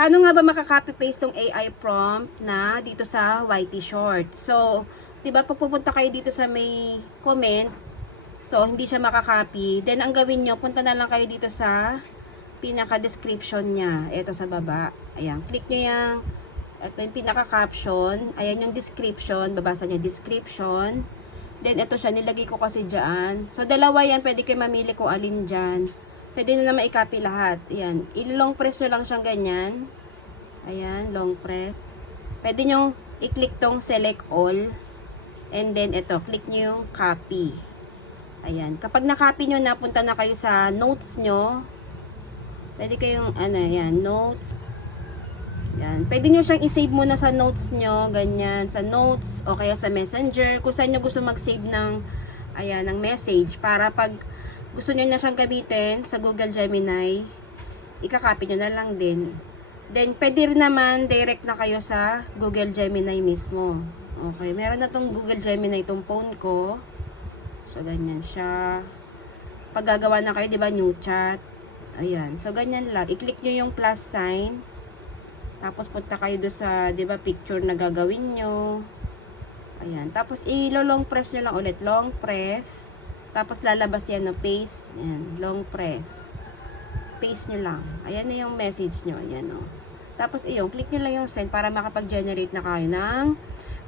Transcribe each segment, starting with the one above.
Paano nga ba makaka-copy-paste tong AI prompt na dito sa YT Short? So, 'di ba pag pupunta kayo dito sa may comment, so hindi siya makaka-copy. Then ang gawin nyo, punta na lang kayo dito sa pinaka-description niya. Ito sa baba. Ayan, click nyo yung ito yung pinaka-caption. Ayan yung description. Babasa nyo description. Then ito siya, nilagay ko kasi dyan. So dalawa yan, pwede kayo mamili kung alin dyan. Pwede na naman i-copy lahat. Ayan. I-long press nyo lang siyang ganyan. Ayan, long press. Pwede nyo i-click tong select all. And then, ito, click nyo yung copy. Ayan. Kapag na-copy nyo, napunta na kayo sa notes nyo. Pwede kayong, ayan, notes. Ayan. Pwede nyo siyang i-save muna sa notes nyo. Ganyan. Sa notes o kaya sa messenger. Kung saan nyo gusto mag-save ng, ayan, ng message. Para pag gusto nyo na siyang gamitin sa Google Gemini, ika-copy nyo na lang din. Then, pwede rin naman direct na kayo sa Google Gemini mismo. Okay, meron na tong Google Gemini itong phone ko. So, ganyan siya. Pag gagawa na kayo, di ba, new chat. Ayan. So, ganyan lang. I-click nyo yung plus sign. Tapos, punta kayo doon sa, di ba, picture na gagawin nyo. Ayan. Tapos, i-long press nyo lang ulit. Long press. Tapos, lalabas yan, no, paste. Ayan. Long press. Paste nyo lang. Ayan na yung message nyo. Ayan, no. Tapos, click nyo lang yung send para makapag-generate na kayo ng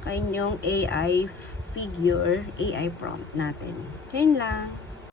kanyang AI figure, AI prompt natin. Yan lang.